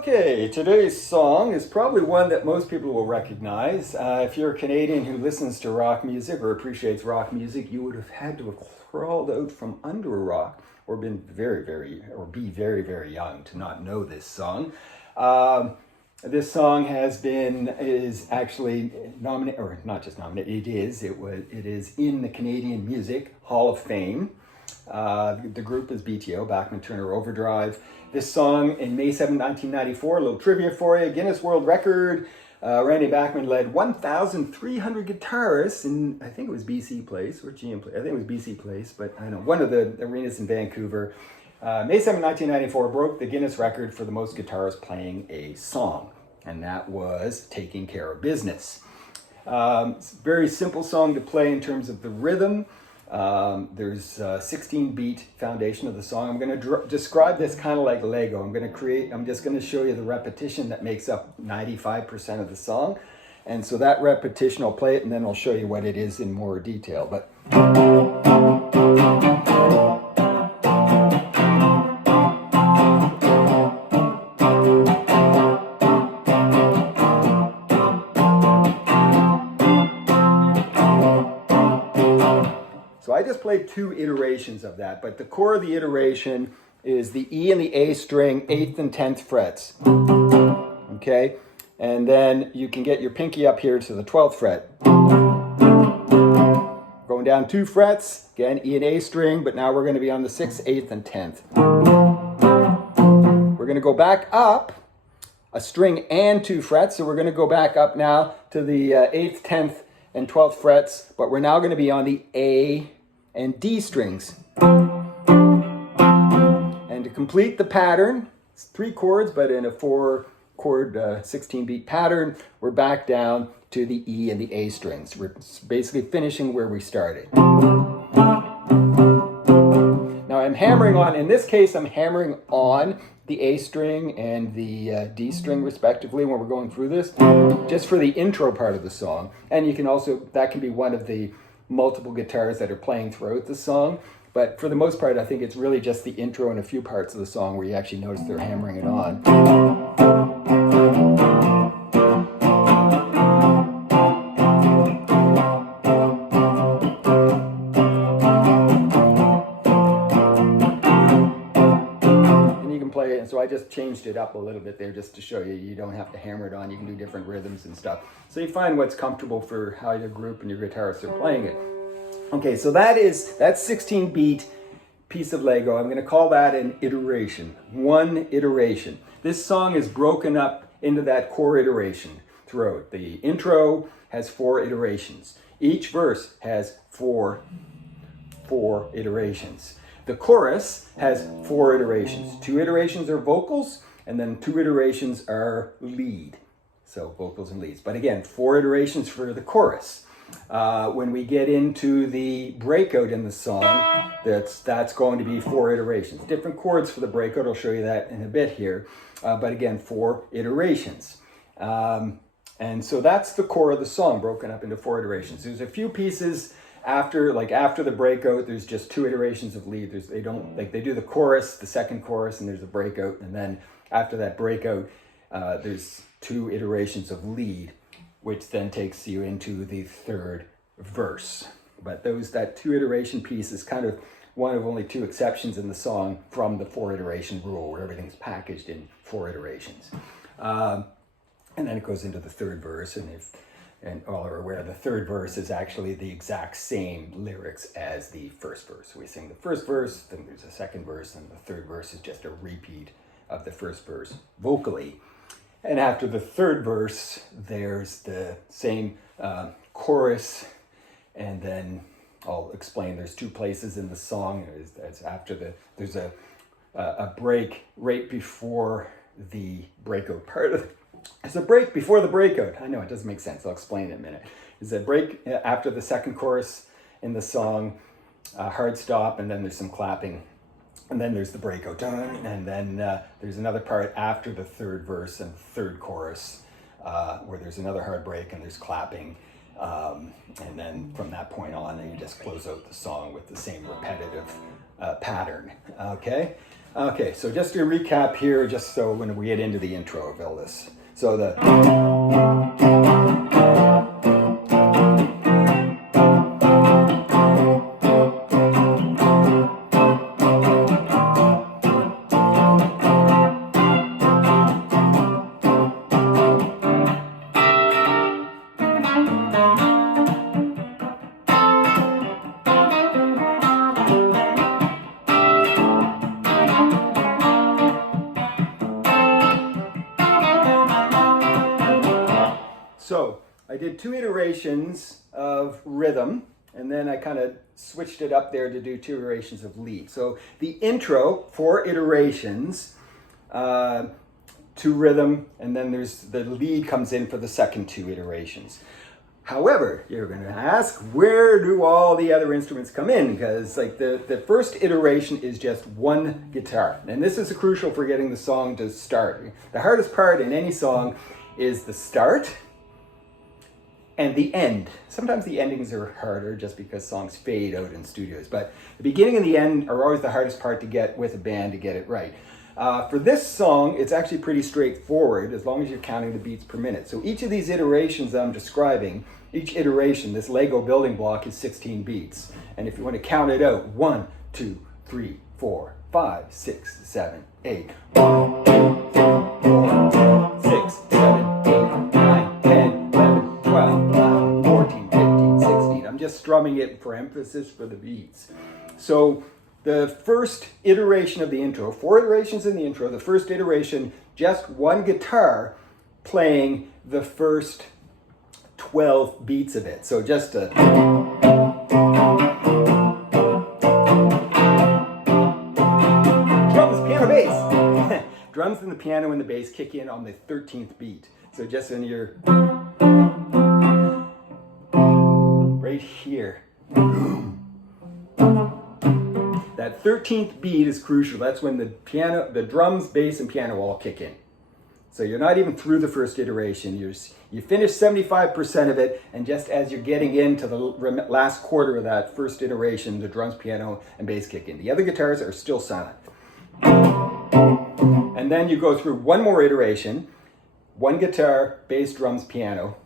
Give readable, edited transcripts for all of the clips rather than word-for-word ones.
Okay, today's song is probably one that most people will recognize. If you're a Canadian who listens to rock music or appreciates rock music, you would have had to have crawled out from under a rock or been be very, very young to not know this song. This song is actually nominated, or not just nominated, it is in the Canadian Music Hall of Fame. The group is BTO, Bachman Turner Overdrive. This song in May 7, 1994, a little trivia for you, Guinness World Record. Randy Bachman led 1,300 guitarists in, I think it was BC Place, or GM Place, I think it was BC Place, but I don't know, one of the arenas in Vancouver. May 7, 1994 broke the Guinness record for the most guitarists playing a song, and that was Taking Care of Business. It's a very simple song to play in terms of the rhythm. There's a 16-beat foundation of the song. I'm going to describe this kind of like Lego. I'm just going to show you the repetition that makes up 95% of the song. And so that repetition, I'll play it and then I'll show you what it is in more detail. But so I just played two iterations of that, but the core of the iteration is the E and the A string, 8th and 10th frets. Okay? And then you can get your pinky up here to the 12th fret. Going down 2 frets, again, E and A string, but now we're going to be on the 6th, 8th, and 10th. We're going to go back up a string and 2 frets, so we're going to go back up now to the 8th, 10th, and 12th frets, but we're now going to be on the A and D strings. And to complete the pattern, it's 3 chords, but in a 4-chord 16-beat pattern, we're back down to the E and the A strings. We're basically finishing where we started. Now I'm hammering on, in this case, I'm hammering on the A string and the D string respectively when we're going through this, just for the intro part of the song. And you can also, that can be one of the multiple guitars that are playing throughout the song. But for the most part, I think it's really just the intro and a few parts of the song where you actually notice they're hammering it on. Play it, and so I just changed it up a little bit there just to show you don't have to hammer it on. You can do different rhythms and stuff. So you find what's comfortable for how your group and your guitarists are playing it. Okay, so that's 16-beat piece of Lego. I'm going to call that an iteration. One iteration. This song is broken up into that core iteration throughout. The intro has 4 iterations. Each verse has four iterations. The chorus has 4 iterations. 2 iterations are vocals, and then 2 iterations are lead. So vocals and leads. But again, 4 iterations for the chorus. When we get into the breakout in the song, that's going to be 4 iterations. Different chords for the breakout, I'll show you that in a bit here. But again, 4 iterations. And so that's the core of the song, broken up into 4 iterations. There's a few pieces after the breakout, there's just 2 iterations of lead. They do the chorus, the second chorus, and there's a breakout, and then after that breakout, there's 2 iterations of lead, which then takes you into the 3rd verse. But that 2 iteration piece is kind of one of only 2 exceptions in the song from the 4 iteration rule, where everything's packaged in 4 iterations. And then it goes into the 3rd verse, and all are aware, the 3rd verse is actually the exact same lyrics as the 1st verse. We sing the 1st verse, then there's a 2nd verse, and the 3rd verse is just a repeat of the 1st verse vocally. And after the 3rd verse, there's the same chorus, and then I'll explain there's 2 places in the song. There's a break right before the breakout part of There's a break before the breakout. I know, it doesn't make sense. I'll explain in a minute. There's a break after the 2nd chorus in the song, hard stop, and then there's some clapping. And then there's the breakout. And then there's another part after the 3rd verse and 3rd chorus where there's another hard break and there's clapping. And then from that point on, then you just close out the song with the same repetitive pattern. Okay? Okay, so just to recap here, just so when we get into the intro of all this. So the So I did 2 iterations of rhythm, and then I kind of switched it up there to do 2 iterations of lead. So the intro, 4 iterations to rhythm, and then there's the lead comes in for the second 2 iterations. However, you're going to ask, where do all the other instruments come in? Because like the first iteration is just one guitar, and this is crucial for getting the song to start. The hardest part in any song is the start and the end. Sometimes the endings are harder just because songs fade out in studios, but the beginning and the end are always the hardest part to get with a band to get it right. For this song, it's actually pretty straightforward as long as you're counting the beats per minute. So each of these iterations that I'm describing, each iteration, this Lego building block is 16 beats. And if you want to count it out, 1, 2, 3, 4, 5, 6, 7, 8. 1, 2, 3, 4, 6, 7, 8, 9, 10, 11, 12, 14, 15, 16. I'm just strumming it for emphasis for the beats. So the first iteration of the intro, 4 iterations in the intro, the first iteration, just one guitar playing the first 12 beats of it. So just a... drums, piano, bass. Drums and the piano and the bass kick in on the 13th beat. So just in your... right here. That 13th beat is crucial. That's when the drums, bass, and piano all kick in. So you're not even through the first iteration. You finish 75% of it, and just as you're getting into the last quarter of that first iteration, the drums, piano, and bass kick in. The other guitars are still silent. And then you go through one more iteration, one guitar, bass, drums, piano.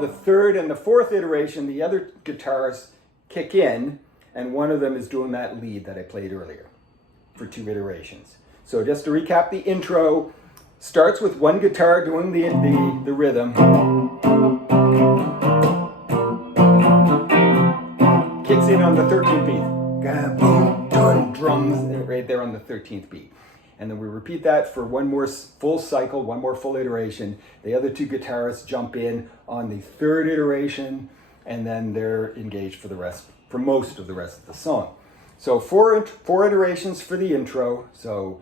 The third and the fourth iteration, the other guitars kick in, and one of them is doing that lead that I played earlier for 2 iterations. So just to recap, the intro starts with one guitar doing the rhythm, kicks in on the 13th beat, boom, drums right there on the 13th beat. And then we repeat that for one more full cycle, one more full iteration. The other 2 guitarists jump in on the 3rd iteration, and then they're engaged for most of the rest of the song. So 4 iterations for the intro. So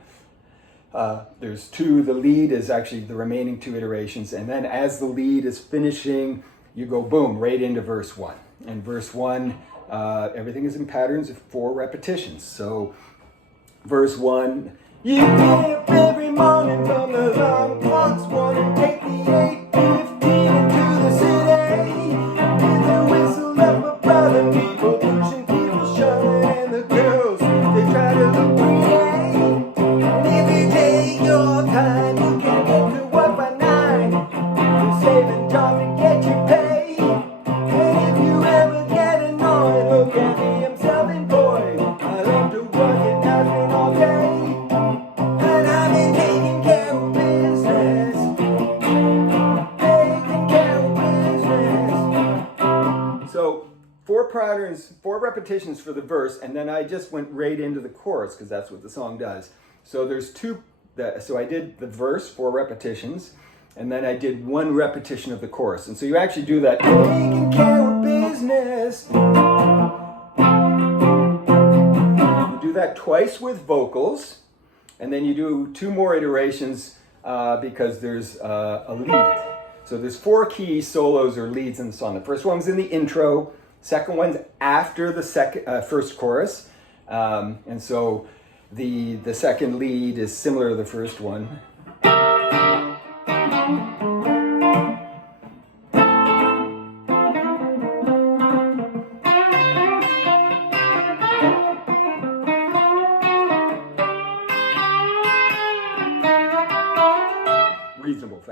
there's 2. The lead is actually the remaining 2 iterations, and then as the lead is finishing, you go boom right into verse 1. And verse 1, everything is in patterns of 4 repetitions. So verse 1. You get up every morning from the alarm clock's one and take the 8:15 into the city. With the whistle of a brother, people pushing, people shoving, and the girls, they try to look pretty. And if you take your time, you can get to work by 9. You're saving time to get your pay. And if you ever get annoyed, look at me, I'm self-employed. I love to work and nothing all day. So 4 patterns, 4 repetitions for the verse, and then I just went right into the chorus because that's what the song does. So there's 2, so I did the verse, 4 repetitions, and then I did 1 repetition of the chorus. And so you actually do that. Taking care of business. You do that twice with vocals, and then you do 2 more iterations because there's a lead. So there's 4 key solos or leads in the song. The first one's in the intro, second one's after the first chorus, and so the second lead is similar to the first one.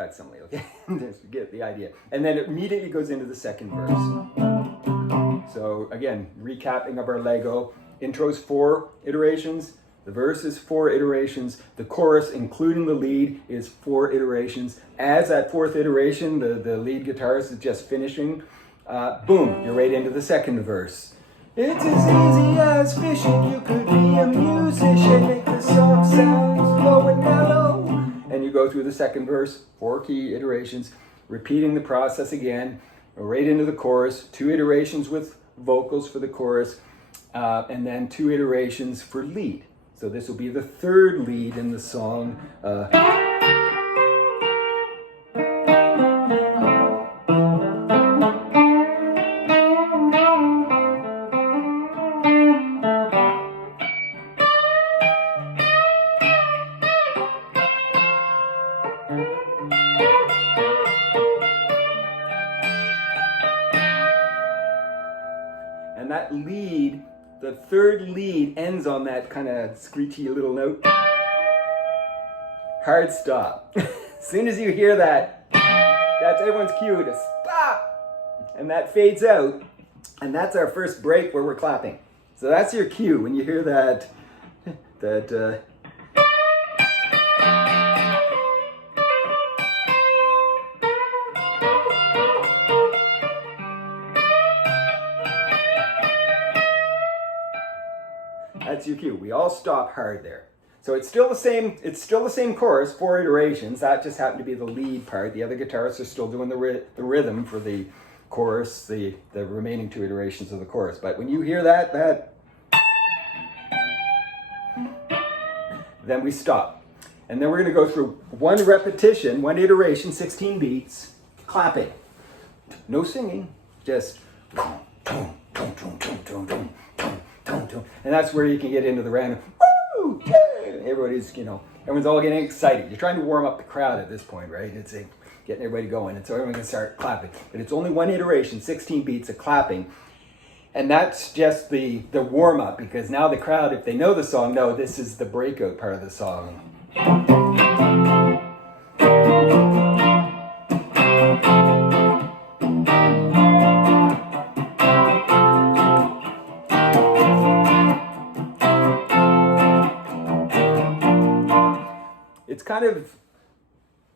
facsimile, okay? Just get the idea. And then it immediately goes into the second verse. So again, recapping of our Lego. Intro's 4 iterations. The verse is 4 iterations. The chorus, including the lead, is 4 iterations. As that 4th iteration, the lead guitarist is just finishing, boom, you're right into the second verse. It's as easy as fishing. You could be a musician, make the song sound slow and mellow. And you go through the second verse, 4 key iterations, repeating the process again, right into the chorus, 2 iterations with vocals for the chorus, and then 2 iterations for lead. So this will be the 3rd lead in the song. And that lead, the 3rd lead, ends on that kind of screechy little note. Hard stop. As soon as you hear that, that's everyone's cue to stop. And that fades out. And that's our first break where we're clapping. So that's your cue when you hear that. That's your cue. We all stop hard there. So it's still the same chorus, 4 iterations. That just happened to be the lead part. The other guitarists are still doing the rhythm for the chorus, the remaining 2 iterations of the chorus. But when you hear that, then we stop. And then we're going to go through 1 repetition, 1 iteration, 16 beats, clapping. No singing, just and that's where you can get into the random, woo, yeah! Everybody's, everyone's all getting excited. You're trying to warm up the crowd at this point, right? It's getting everybody going. And so everyone can start clapping. But it's only 1 iteration, 16 beats of clapping. And that's just the warm up, because now the crowd, if they know the song, know this is the breakout part of the song. It's kind of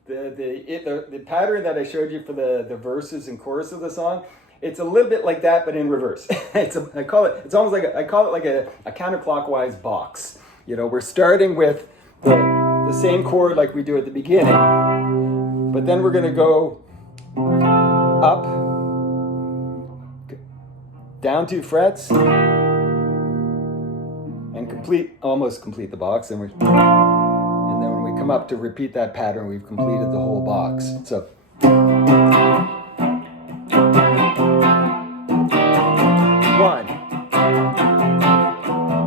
the pattern that I showed you for the verses and chorus of the song. It's a little bit like that, but in reverse. I call it like a counterclockwise box. We're starting with the same chord like we do at the beginning, but then we're going to go up, down 2 frets, and almost complete the box, and then when we come up to repeat that pattern, we've completed the whole box. So. 1,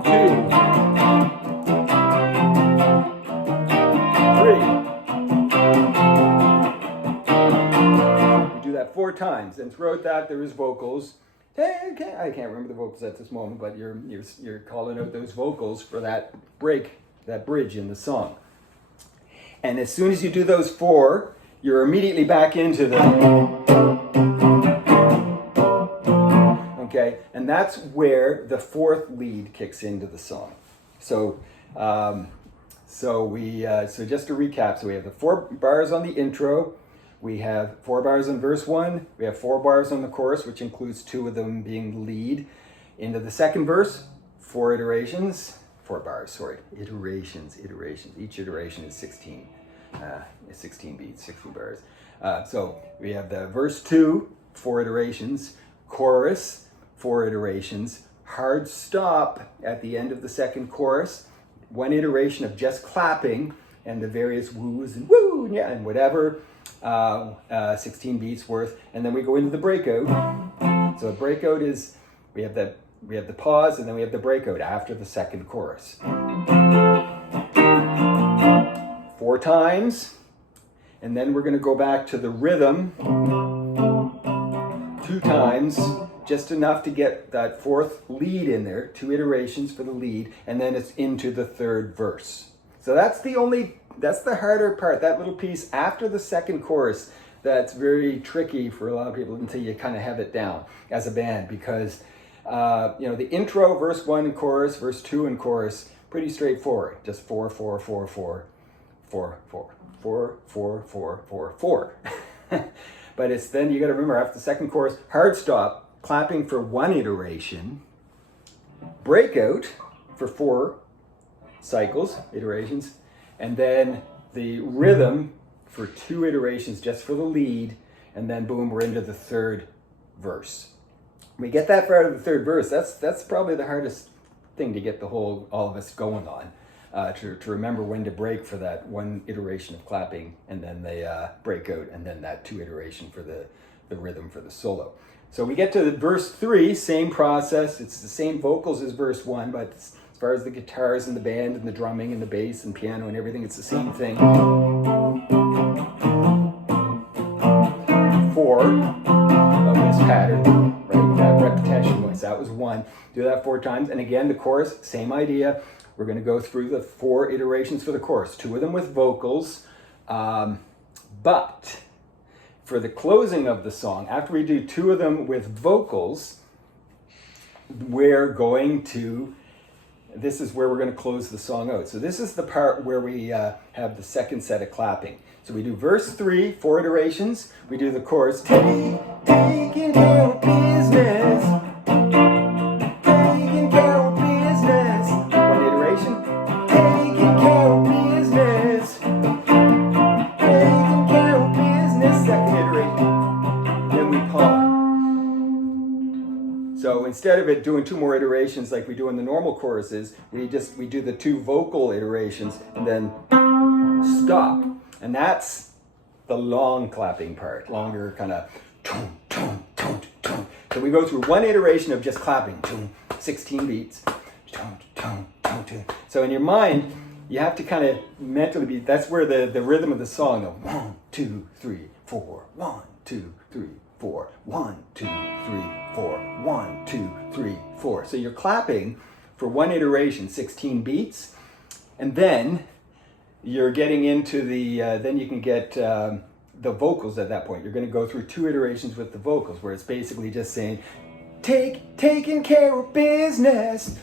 2, we do that 4 times, and throughout that there is vocals. I can't remember the vocals at this moment, but you're calling out those vocals for that break, that bridge in the song. And as soon as you do those 4, you're immediately back into the. Okay, and that's where the 4th lead kicks into the song. So just to recap, so we have the 4 bars on the intro, we have 4 bars on verse 1, we have 4 bars on the chorus, which includes 2 of them being the lead. Into the second verse, 4 iterations, 4 bars, sorry, iterations. Each iteration is 16 beats, 16 bars. So we have the verse 2, 4 iterations, chorus, 4 iterations, hard stop at the end of the second chorus, 1 iteration of just clapping and the various woos and woo, yeah, and whatever, 16 beats worth, and then we go into the breakout. So a breakout is, we have the pause, and then we have the breakout after the second chorus. 4 times, and then we're going to go back to the rhythm 2 times, just enough to get that 4th lead in there, 2 iterations for the lead, and then it's into the 3rd verse. So that's the only the harder part, that little piece after the second chorus. That's very tricky for a lot of people until you kind of have it down as a band, because the intro, verse 1 and chorus, verse 2 and chorus, pretty straightforward. Just 4, 4, 4, 4, 4, 4, 4, 4, 4, 4, 4. But it's then you got to remember after the second chorus, hard stop, clapping for 1 iteration, breakout for 4 cycles, iterations, and then the rhythm for 2 iterations just for the lead, and then boom, we're into the third verse. We get that far out of the third verse. That's probably the hardest thing to get all of us going on, to remember when to break for that 1 iteration of clapping, and then the breakout, and then that 2 iteration for the rhythm for the solo. So we get to the verse 3, same process. It's the same vocals as verse 1, but as far as the guitars and the band and the drumming and the bass and piano and everything, it's the same thing. 4 of this pattern, right? That repetition was, that was 1. Do that 4 times. And again, the chorus, same idea. We're going to go through the 4 iterations for the chorus, 2 of them with vocals. But for the closing of the song, after we do 2 of them with vocals, this is where we're going to close the song out. So this is the part where we have the second set of clapping. So we do verse 3, 4 iterations. We do the chorus, taking care of business, taking care of business. 1 iteration, taking care of business, taking care of business. Second iteration, then we pause. So instead of it doing 2 more iterations like we do in the normal choruses, we do the 2 vocal iterations and then stop. And that's the long clapping part, longer kind of tone, tone, tone, tone. So we go through 1 iteration of just clapping, 16 beats, tone, tone, tone, tone. So in your mind, you have to kind of mentally that's where the rhythm of the song, 1, 2, 3, 4, 1, 2, 3, 4, 1, 2, 3, 4, 1, 2, 3, 4. So you're clapping for 1 iteration, 16 beats, and then you're getting into then you can get the vocals at that point. You're going to go through 2 iterations with the vocals, where it's basically just saying, taking care of business,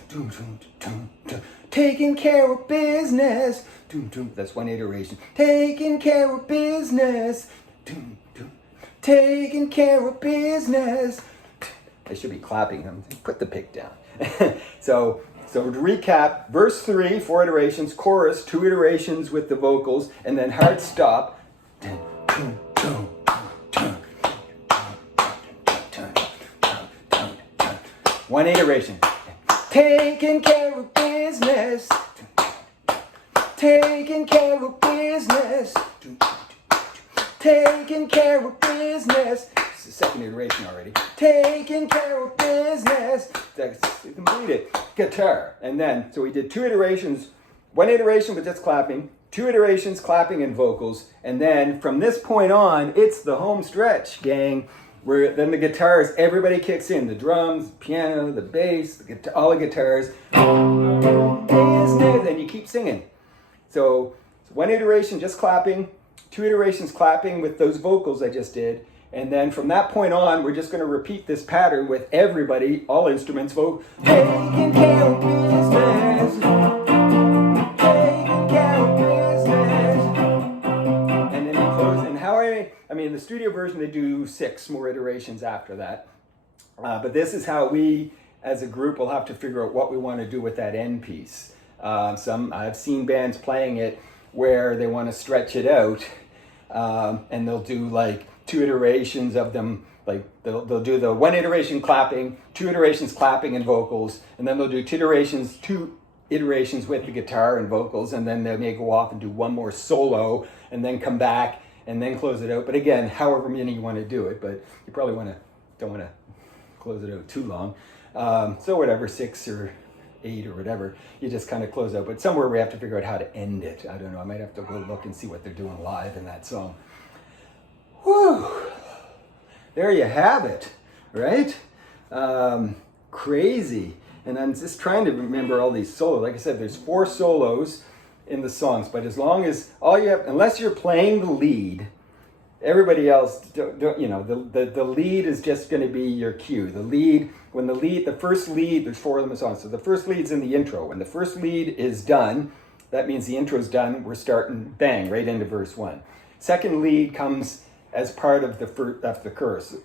taking care of business. That's 1 iteration. Taking care of business, taking care of business. I should be clapping them. Put the pick down. So to recap, verse 3, 4 iterations, chorus, 2 iterations with the vocals, and then hard stop. 1 iteration. Taking care of business. Taking care of business. Taking care of business. It's the second iteration already. Taking care of business. That's completed. Guitar. And then, so we did 2 iterations. 1 iteration with just clapping. 2 iterations, clapping and vocals. And then from this point on, it's the home stretch, gang. Where then the guitars, everybody kicks in. The drums, piano, the bass, the guitar, all the guitars. And you keep singing. So 1 iteration, just clapping. 2 iterations clapping with those vocals I just did. And then from that point on, we're just going to repeat this pattern with everybody, all instruments, vote. Taking care of business. Taking care of business. And then you close. And how I mean, the studio version, they do 6 more iterations after that. But this is how we, as a group, will have to figure out what we want to do with that end piece. I've seen bands playing it where they want to stretch it out, and they'll do like 2 iterations of them. Like they'll do the 1 iteration clapping, 2 iterations clapping and vocals, and then they'll do 2 iterations with the guitar and vocals, and then they may go off and do 1 more solo, and then come back and then close it out. But again, however many you want to do it, but you probably don't want to close it out too long. So whatever, 6 or 8 or whatever, you just kind of close out. But somewhere we have to figure out how to end it. I don't know. I might have to go look and see what they're doing live in that song. Whew. There you have it, right? Crazy. And I'm just trying to remember all these solos. Like I said, there's 4 solos in the songs, but as long as all you have, unless you're playing the lead, everybody else, the lead is just going to be your cue. The lead, the first lead, there's 4 of them in songs. So the first lead's in the intro. When the first lead is done, that means the intro's done. We're starting, bang, right into verse 1. Second lead comes as part of the chorus.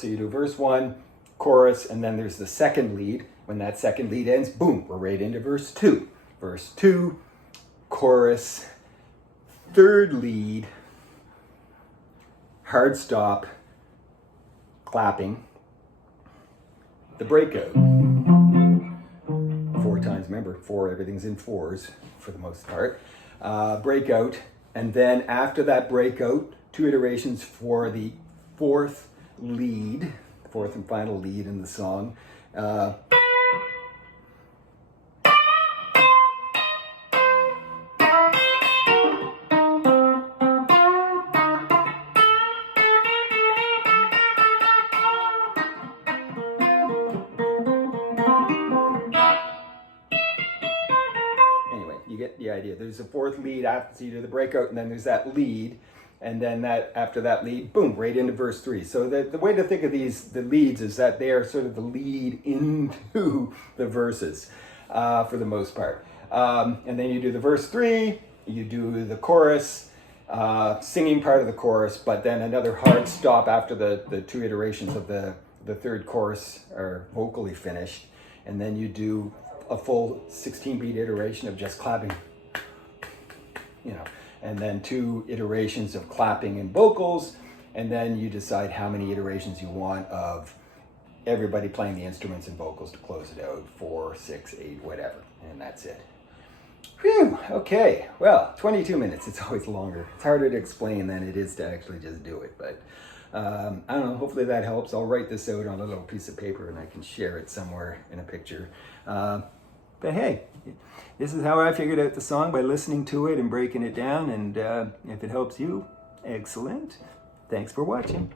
So you do verse 1, chorus, and then there's the second lead. When that second lead ends, boom, we're right into verse 2. Verse 2, chorus, third lead, hard stop, clapping, the breakout. 4 times, remember, 4, everything's in 4s for the most part. Breakout, and then after that breakout, 2 iterations for the 4th lead, 4th and final lead in the song. Anyway, you get the idea. There's a 4th lead after, so you do the breakout, and then there's that lead, and then after that lead, boom, right into verse 3. So the way to think of the leads is that they are sort of the lead into the verses for the most part. And then you do the verse 3, you do the chorus, singing part of the chorus, but then another hard stop after the 2 iterations of the 3rd chorus are vocally finished, and then you do a full 16-beat iteration of just clapping, and then 2 iterations of clapping and vocals, and then you decide how many iterations you want of everybody playing the instruments and vocals to close it out, 4, 6, 8, whatever, and that's it. Whew, okay, well, 22 minutes, it's always longer. It's harder to explain than it is to actually just do it, but I don't know, hopefully that helps. I'll write this out on a little piece of paper and I can share it somewhere in a picture. But hey, this is how I figured out the song, by listening to it and breaking it down, and if it helps you, excellent. Thanks for watching.